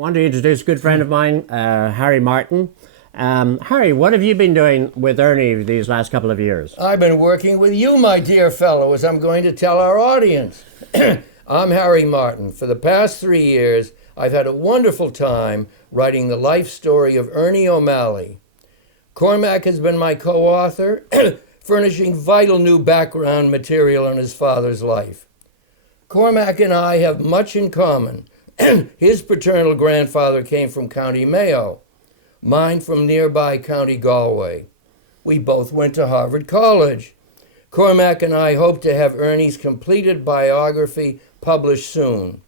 Want to introduce a good friend of mine, Harry Martin. Harry, what have you been doing with Ernie these last couple of years? I've been working with you, my dear fellow, as I'm going to tell our audience. I'm Harry Martin. For the past 3 years, I've had a wonderful time writing the life story of Ernie O'Malley. Cormac has been my co-author, furnishing vital new background material on his father's life. Cormac and I have much in common. His paternal grandfather came from County Mayo, mine from nearby County Galway. We both went to Harvard College. Cormac and I hope to have Ernie's completed biography published soon.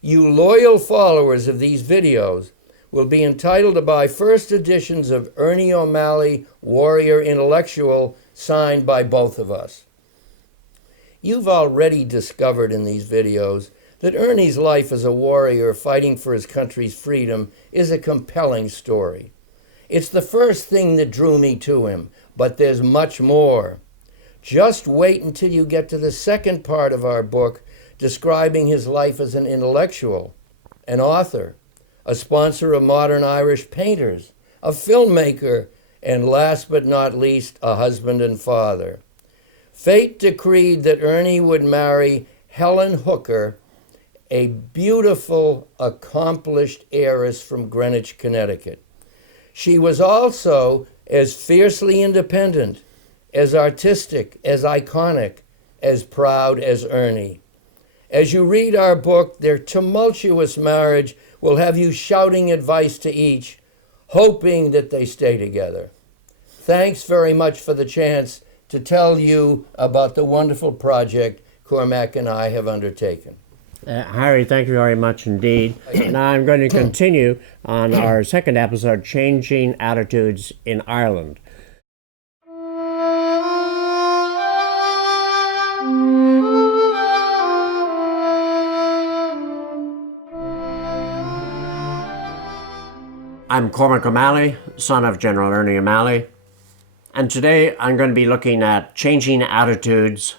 You loyal followers of these videos will be entitled to buy first editions of Ernie O'Malley, Warrior Intellectual, signed by both of us. You've already discovered in these videos that Ernie's life as a warrior fighting for his country's freedom is a compelling story. It's the first thing that drew me to him, but there's much more. Just wait until you get to the second part of our book describing his life as an intellectual, an author, a sponsor of modern Irish painters, a filmmaker, and last but not least, a husband and father. Fate decreed that Ernie would marry Helen Hooker, a beautiful, accomplished heiress from Greenwich, Connecticut. She was also as fiercely independent, as artistic, as iconic, as proud as Ernie. As you read our book, their tumultuous marriage will have you shouting advice to each, hoping that they stay together. Thanks very much for the chance to tell you about the wonderful project Cormac and I have undertaken. Harry, thank you very much indeed. Now I'm going to continue on our second episode, Changing Attitudes in Ireland. I'm Cormac O'Malley, son of General Ernie O'Malley, and today I'm going to be looking at Changing Attitudes,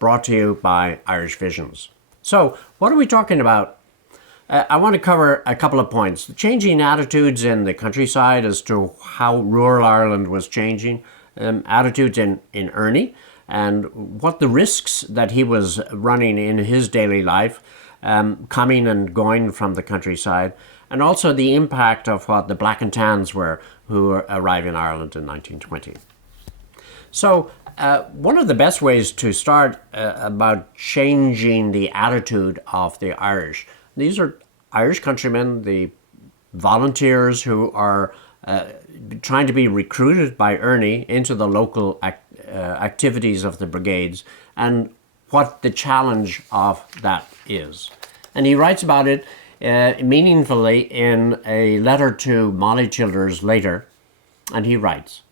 brought to you by Irish Visions. So, what are we talking about? I want to cover a couple of points. The changing attitudes in the countryside as to how rural Ireland was changing, attitudes in Ernie, and what the risks that he was running in his daily life, coming and going from the countryside, and also the impact of what the Black and Tans were who arrived in Ireland in 1920. So, one of the best ways to start about changing the attitude of the Irish, these are Irish countrymen, the volunteers who are trying to be recruited by Ernie into the local activities of the brigades, and what the challenge of that is. And he writes about it meaningfully in a letter to Molly Childers later, and he writes,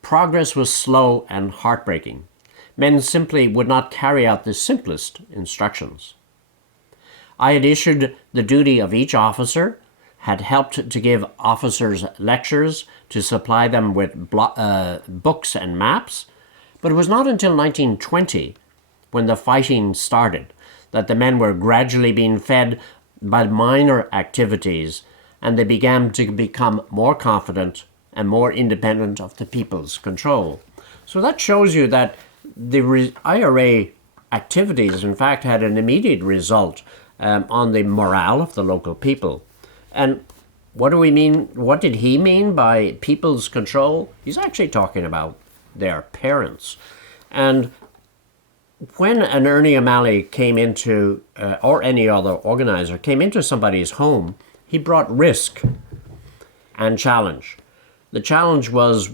"Progress was slow and heartbreaking. Men simply would not carry out the simplest instructions. I had issued the duty of each officer, had helped to give officers lectures, to supply them with books and maps, but it was not until 1920, when the fighting started, that the men were gradually being fed by minor activities, and they began to become more confident and more independent of the people's control." So that shows you that the IRA activities, in fact, had an immediate result on the morale of the local people. And what do we mean? What did he mean by people's control? He's actually talking about their parents. And when an Ernie O'Malley came into, or any other organizer, came into somebody's home, he brought risk and challenge. The challenge was,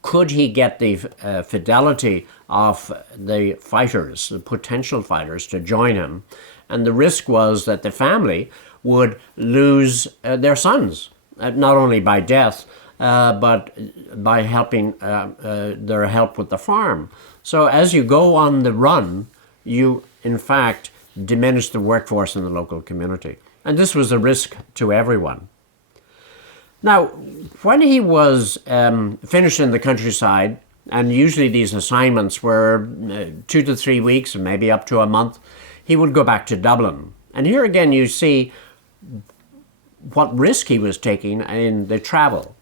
could he get the fidelity of the fighters, the potential fighters, to join him? And the risk was that the family would lose their sons, not only by death, but by helping their help with the farm. So as you go on the run, you, in fact, diminish the workforce in the local community. And this was a risk to everyone. Now, when he was finished in the countryside, and usually these assignments were 2 to 3 weeks, and maybe up to a month, he would go back to Dublin. And here again you see what risk he was taking in the travel.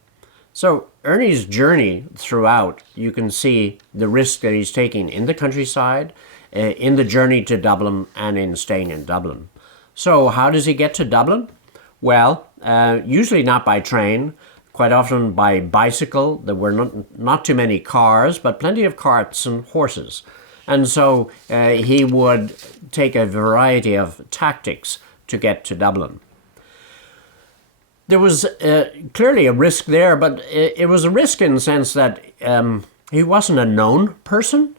So Ernie's journey throughout, you can see the risk that he's taking in the countryside, in the journey to Dublin, and in staying in Dublin. So how does he get to Dublin? Well, usually not by train, quite often by bicycle. There were not too many cars, but plenty of carts and horses. And so he would take a variety of tactics to get to Dublin. There was clearly a risk there, but it was a risk in the sense that he wasn't a known person.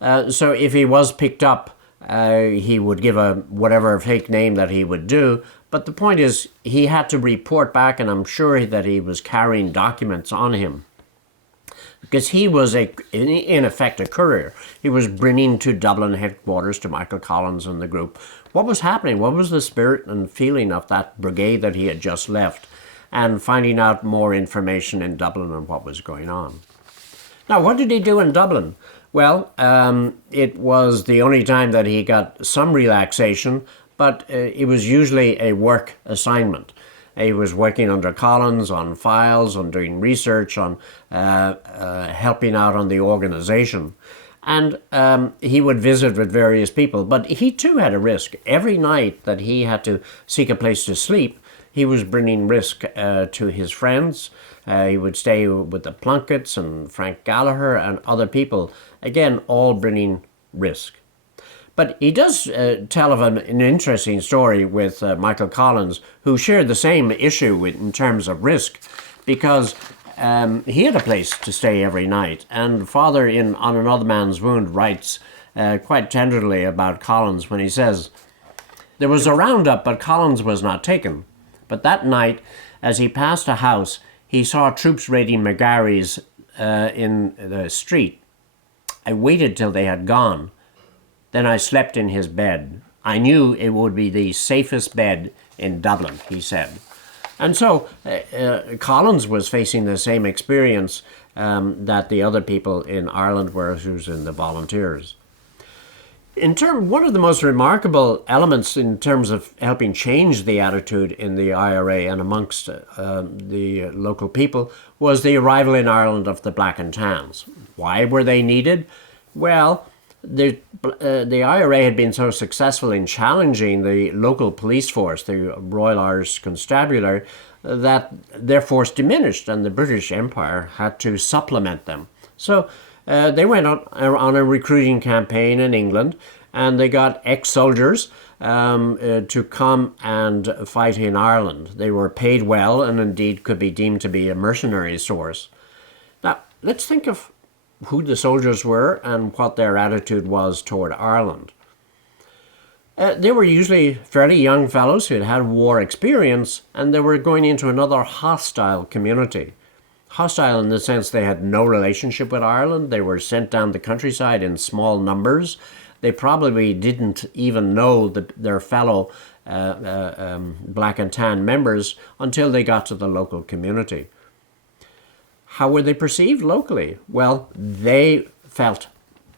So if he was picked up, he would give a whatever fake name that he would do. But the point is, he had to report back, and I'm sure that he was carrying documents on him. Because he was, in effect, a courier. He was bringing to Dublin headquarters, to Michael Collins and the group, what was happening, what was the spirit and feeling of that brigade that he had just left, and finding out more information in Dublin on what was going on. Now, what did he do in Dublin? Well, it was the only time that he got some relaxation, but it was usually a work assignment. He was working under Collins on files, on doing research, on helping out on the organization. And he would visit with various people. But he too had a risk. Every night that he had to seek a place to sleep, he was bringing risk to his friends. He would stay with the Plunketts and Frank Gallagher and other people. Again, all bringing risk. But he does tell of an interesting story with Michael Collins, who shared the same issue in terms of risk, because he had a place to stay every night. And Father, On Another Man's Wound, writes quite tenderly about Collins when he says, "There was a roundup, but Collins was not taken. But that night, as he passed a house, he saw troops raiding McGarry's in the street. I waited till they had gone. Then I slept in his bed. I knew it would be the safest bed in Dublin," he said. And so Collins was facing the same experience that the other people in Ireland were, who's in the volunteers. One of the most remarkable elements in terms of helping change the attitude in the IRA and amongst the local people was the arrival in Ireland of the Black and Tans. Why were they needed? Well, the IRA had been so successful in challenging the local police force, the Royal Irish Constabulary, that their force diminished, and the British Empire had to supplement them. So they went on a recruiting campaign in England, and they got ex-soldiers to come and fight in Ireland. They were paid well and indeed could be deemed to be a mercenary source. Now, let's think of who the soldiers were and what their attitude was toward Ireland. They were usually fairly young fellows who had had war experience, and they were going into another hostile community. Hostile in the sense they had no relationship with Ireland. They were sent down the countryside in small numbers. They probably didn't even know their fellow Black and Tan members until they got to the local community. How were they perceived locally? Well, they felt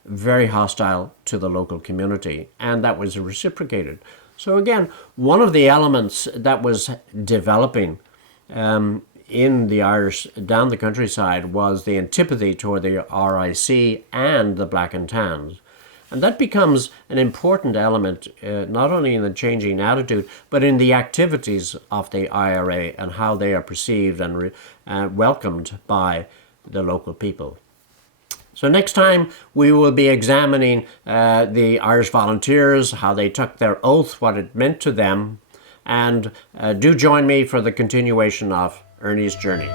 very hostile to the local community, and that was reciprocated. So again, one of the elements that was developing in the Irish down the countryside was the antipathy toward the RIC and the Black and Tans. And that becomes an important element, not only in the changing attitude, but in the activities of the IRA and how they are perceived and welcomed by the local people. So next time we will be examining the Irish Volunteers, how they took their oath, what it meant to them, and do join me for the continuation of Ernie's journey.